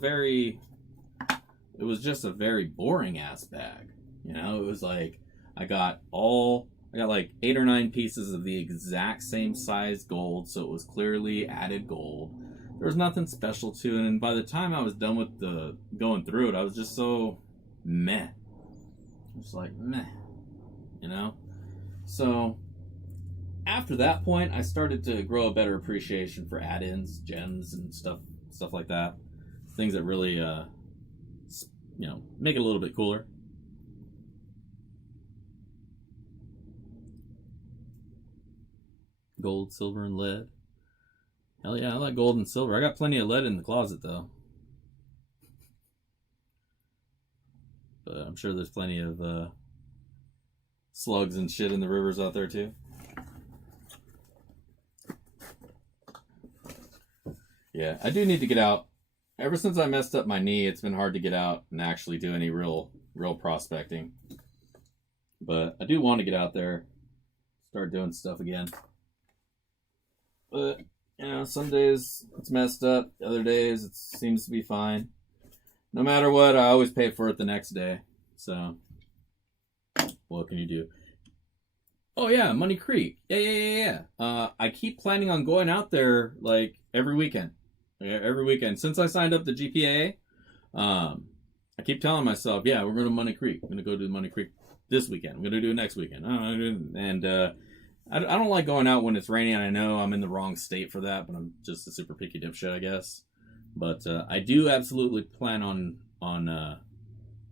just a very boring ass bag. It was like, I got like 8 or 9 pieces of the exact same size gold, so it was clearly added gold. There was nothing special to it, and by the time I was done with going through it, I was just so meh. Just like meh, So after that point, I started to grow a better appreciation for add-ins, gems, and stuff like that. Things that really, make it a little bit cooler. Gold, silver, and lead. Hell yeah, I like gold and silver. I got plenty of lead in the closet, though. But I'm sure there's plenty of slugs and shit in the rivers out there, too. Yeah, I do need to get out. Ever since I messed up my knee, it's been hard to get out and actually do any real prospecting. But I do want to get out there, start doing stuff again. But, some days it's messed up. Other days it seems to be fine. No matter what, I always pay for it the next day. So, what can you do? Oh yeah, Money Creek. Yeah. I keep planning on going out there like every weekend. Since I signed up the GPA, I keep telling myself, yeah, we're going to Money Creek. I'm going to go to Money Creek this weekend. I'm going to do it next weekend. And I don't like going out when it's raining. I know I'm in the wrong state for that, but I'm just a super picky dipshit, I guess. But I do absolutely plan on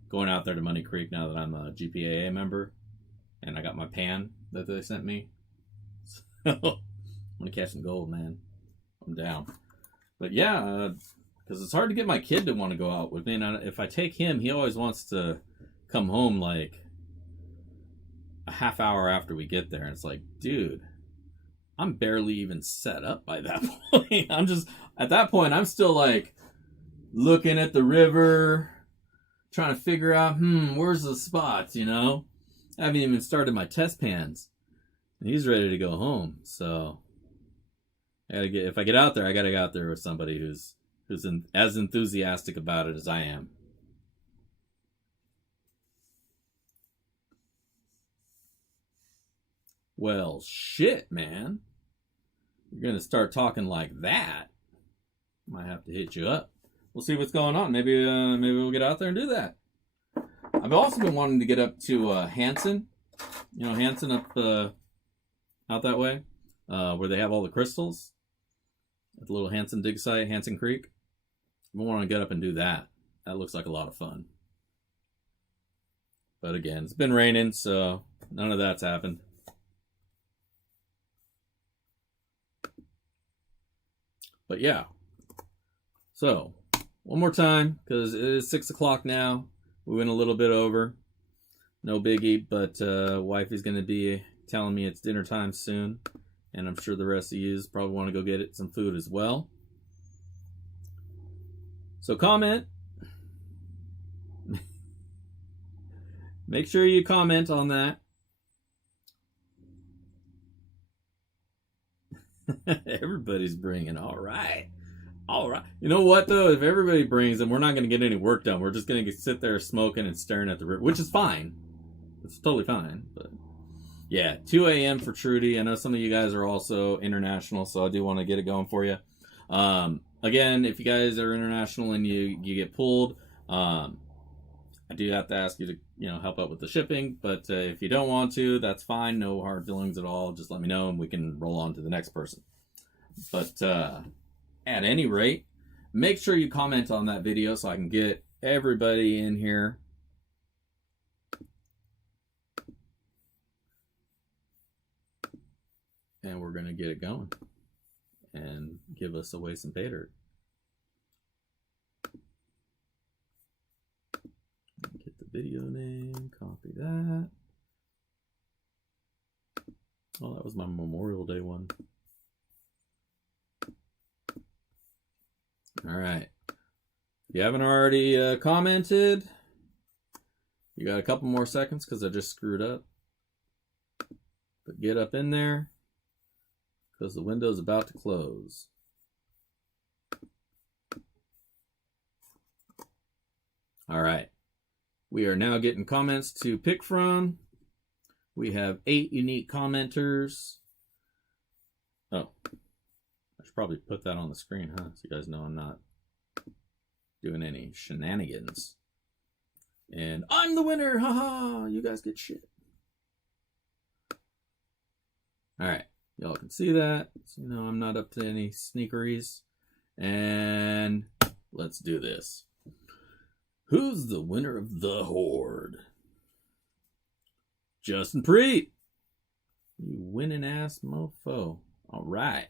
going out there to Money Creek now that I'm a GPAA member, and I got my pan that they sent me. So I'm gonna catch some gold, man. I'm down. But yeah, because it's hard to get my kid to want to go out with me. And if I take him, he always wants to come home like a half hour after we get there. And it's like, dude, I'm barely even set up by that point. At that point, I'm still like looking at the river, trying to figure out, where's the spots, you know? I haven't even started my test pans. And he's ready to go home. So if I get out there, I gotta get out there with somebody who's as enthusiastic about it as I am. Well, shit, man. You're gonna start talking like that. Might have to hit you up. We'll see what's going on. Maybe we'll get out there and do that. I've also been wanting to get up to Hanson. You know, Hanson up out that way, where they have all the crystals. At the little Hanson dig site, Hanson Creek. I want to get up and do that. That looks like a lot of fun. But again, it's been raining, so none of that's happened. But yeah. So, one more time, because it is 6 o'clock now. We went a little bit over. No biggie, but wifey's going to be telling me it's dinner time soon. And I'm sure the rest of you probably want to go get it some food as well. So comment. Make sure you comment on that. Everybody's bringing. All right. You know what, though? If everybody brings them, we're not going to get any work done. We're just going to sit there smoking and staring at the river, which is fine. It's totally fine. But yeah, 2 a.m. for Trudy. I know some of you guys are also international, so I do want to get it going for you. Again, if you guys are international and you get pulled, I do have to ask you to help out with the shipping. But if you don't want to, that's fine. No hard feelings at all. Just let me know and we can roll on to the next person. But at any rate, make sure you comment on that video so I can get everybody in here. And we're going to get it going. And give us away some pay dirt. Get the video name, copy that. Oh, that was my Memorial Day one. All right. If you haven't already commented, you got a couple more seconds because I just screwed up. But get up in there because the window's about to close. All right. We are now getting comments to pick from. We have 8 unique commenters. Oh. I should probably put that on the screen, huh? So you guys know I'm not doing any shenanigans. And I'm the winner! Haha! You guys get shit. Alright. Y'all can see that. So you know I'm not up to any sneakeries. And let's do this. Who's the winner of the Horde? Justin Preet! You winning ass mofo. Alright.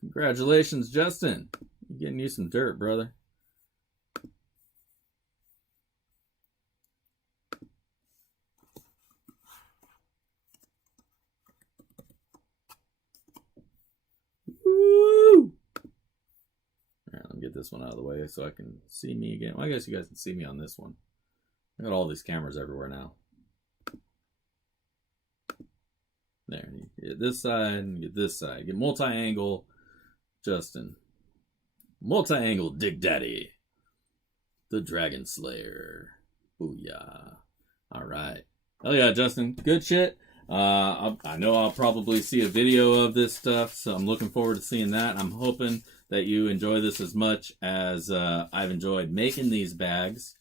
Congratulations, Justin. You're getting you some dirt, brother. Woo! Alright, let me get this one out of the way so I can see me again. Well, I guess you guys can see me on this one. I got all these cameras everywhere now. There, you get this side and get this side. Get multi-angle Justin. Multi-angle Dig Daddy. The Dragon Slayer. Booyah. Alright. Oh yeah, Justin. Good shit. I know I'll probably see a video of this stuff, so I'm looking forward to seeing that. I'm hoping that you enjoy this as much as I've enjoyed making these bags.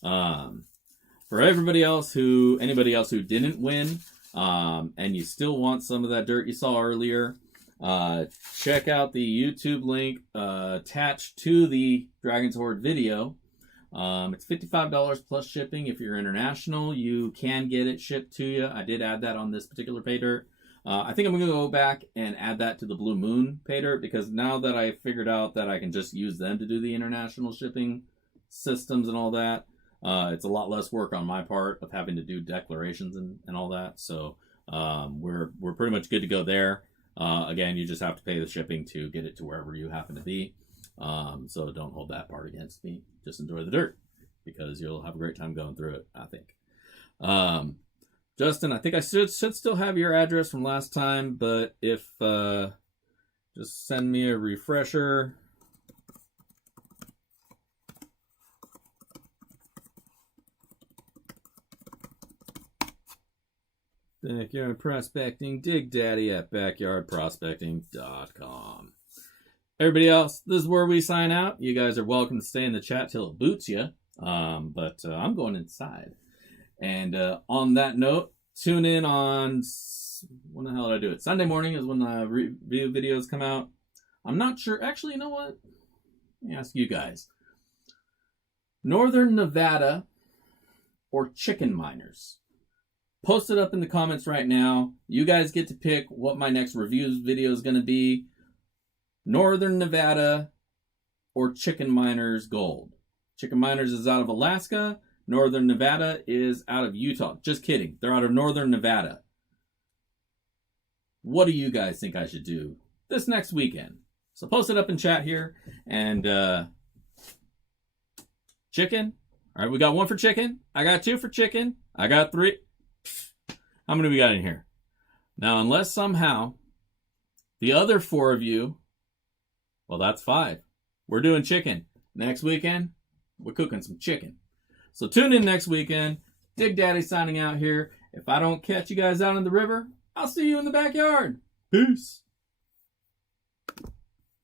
For anybody else who didn't win, and you still want some of that dirt you saw earlier, Check out the YouTube link attached to the Dragon's Horde video. It's $55 plus shipping. If you're international, you can get it shipped to you. I did add that on this particular pay dirt. I think I'm going to go back and add that to the Blue Moon pay dirt, because now that I figured out that I can just use them to do the international shipping systems and all that, it's a lot less work on my part of having to do declarations and all that. So we're pretty much good to go there. Again, you just have to pay the shipping to get it to wherever you happen to be. So don't hold that part against me. Just enjoy the dirt, because you'll have a great time going through it, I think. Justin, I think I should still have your address from last time, but if just send me a refresher. Backyard Prospecting, Dig Daddy at backyardprospecting.com. Everybody else, this is where we sign out. You guys are welcome to stay in the chat till it boots you, but I'm going inside. And on that note, tune in on, when the hell did I do it? Sunday morning is when the review videos come out. I'm not sure. Actually, you know what? Let me ask you guys. Northern Nevada or chicken miners? Post it up in the comments right now. You guys get to pick what my next reviews video is going to be. Northern Nevada or chicken miners gold? Chicken miners is out of Alaska. Northern Nevada is out of Utah. Just kidding. They're out of Northern Nevada. What do you guys think I should do this next weekend? So post it up in chat here. And chicken. All right, we got one for chicken. I got two for chicken. I got three. How many we got in here? Now, unless somehow the other four of you, well, that's five. We're doing chicken. Next weekend, we're cooking some chicken. So tune in next weekend. Dig Daddy signing out here. If I don't catch you guys out in the river, I'll see you in the backyard. Peace.